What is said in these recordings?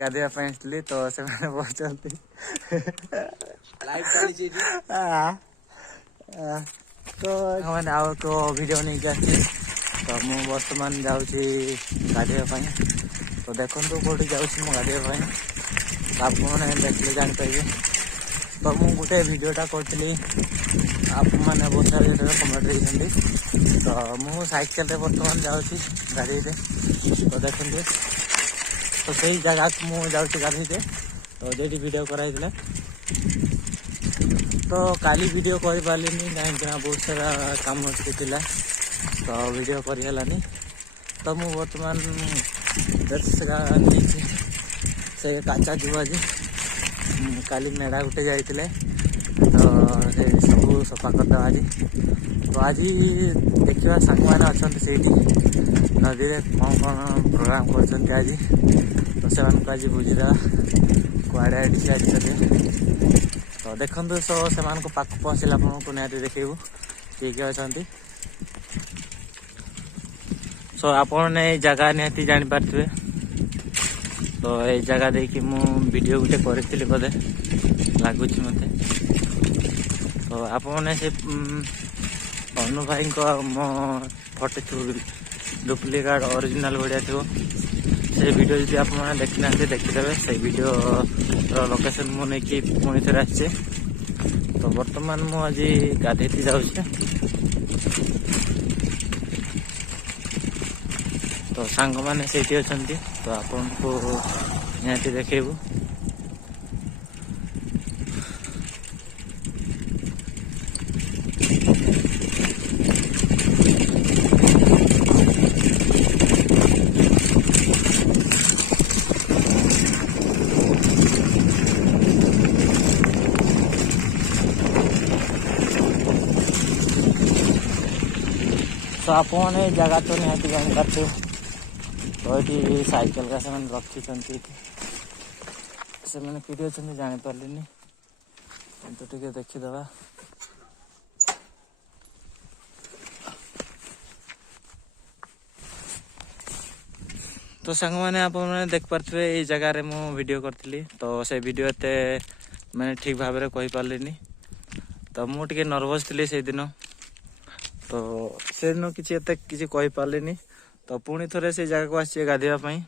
गाधेवा तो से बहुत तो मैंने आउ को वीडियो नहीं आसी तो मु बर्तमान जाऊँगी गाधेवा तो देखो कौटी जाऊँ गाधेवा आप मैंने देखले जापारे तो मुझे गोटे वीडियोटा करी आप मैंने बहुत सारे कमेंट देखते तो मुझे साइकेल बर्तमान जाऊँगी गाड़ी तो देखते तो सही जगह को मुझे जाऊँगी गाड़ी तो जे वीडियो कराई तो काली वीडियो कर पार्लिनी कहीं बहुत सारा काम थिला तो वीडियो करनी तो मुझे बर्तमान से काचा जुआ आज काली मेढ़ा गुटे जाइए तो सब सफा करदे आज तो आज देखा सांग मैंने अच्छा से नदी में कौन कौन प्रोग्राम कर आज तो से आज बुझीदा कड़े आज तो देखो सो से पाक पहुँचला आपको निहत देखू किए किए अच्छा सो आपने जगह निहती जापारे तो ये जगह देखिए वीडियो गोटे करी बोधे लगुच मत तो आपने से अनु भाई मो फोटो डुप्लिकेट ओरिजिनल भाया थो से वीडियो जी आप देखी ना देखीदे से वीडियो लोकेशन मुझे पुणी थे आसे तो बर्तमान मुझे गाधे जाऊे तो सांग मैंने से अच्छा तो आपन को निहाती देखेबू तो आपने जगह तो निहाती जानते तो ये साइकेल का से रखी से मैंने किटी अच्छा जापारे तो टे देखीदे तो सांग मैंने आप देख पारे ये जगार मु वीडियो करी तो से वीडियो एते मैंने ठीक भाव में कही पार्लिनी तो मुझे नर्वस थी से दिन तो से दिन किसी कही पार्लिनी तो पुणी थे से जगह को आसी गाधेवाई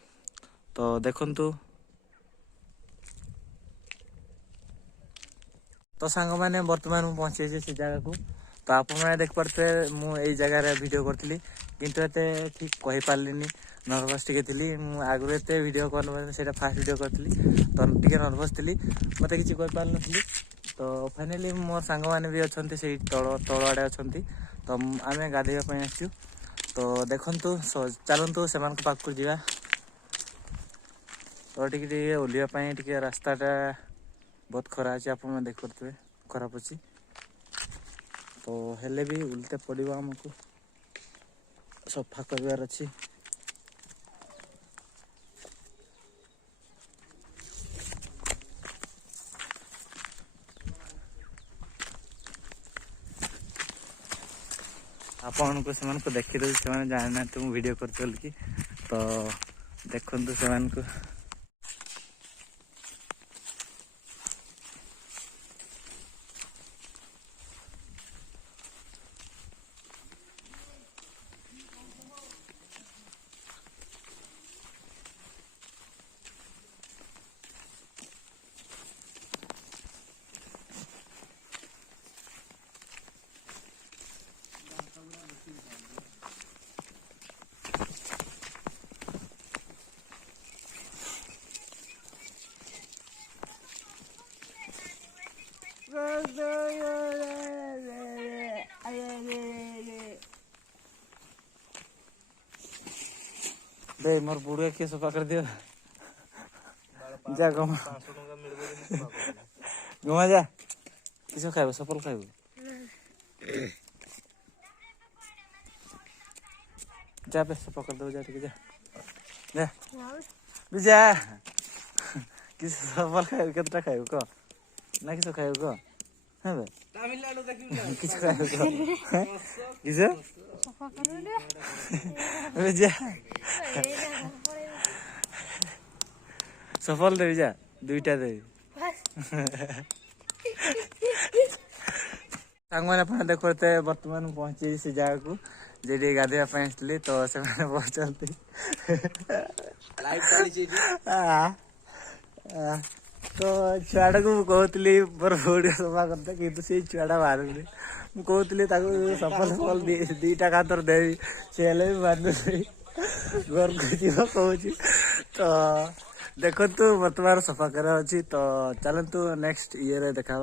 तो देखु तो सांग मैंने बर्तमान पहुंचे से जगह को तो आप देख पारे मुझे जगार वीडियो करी किंतु एते ठीक कही पार्लिनी नर्वस टी थी आगु एत वीडियो कर फास्ट वीडियो करी तो टे नर्वस थी मत कि पार नी तो फाइनाली मोर सांग मैंने भी अच्छा से तल आड़े अच्छा तो आम गाधेवाई आसचु तो देखु चलतु से पाक जा तो टे ओल्हापाई टे रास्ताटा बहुत खरा अच्छे आप देख पारे खराब अच्छी तो हेले भी उल्टे पड़ो आमको सफा करार अच्छी आपन को से देखीदे से जाना तो वीडियो कर तो देखु से दे मोर बुढ़िया किए सफा कर दियो जा गमा गमा जा किस खाइब सफल खाइब जा पे सफा कर दो जा ठीक जा जा किस सफल खाइब केतना खाइब को ना किस खाइब को है बे तमिलनाडु देखिम किस खाइब को किस सफा कर दे जा सफल देवी जा दुईटा देवी सांगने आप देखते बर्तमान पहुंची से जगह को जे गाधेवा आसली तो से पहुंचती तो छुआटा को कहती मोर वीडियो सफा करते कि से छुआटा बाहर मुझे कहती सफल सफल दीटा खातर देवी सी भी मानु घर को जीव कहूँ तो देखु बर्तमान सफा कर अच्छी तो चलतु नेक्स्ट ये देखा।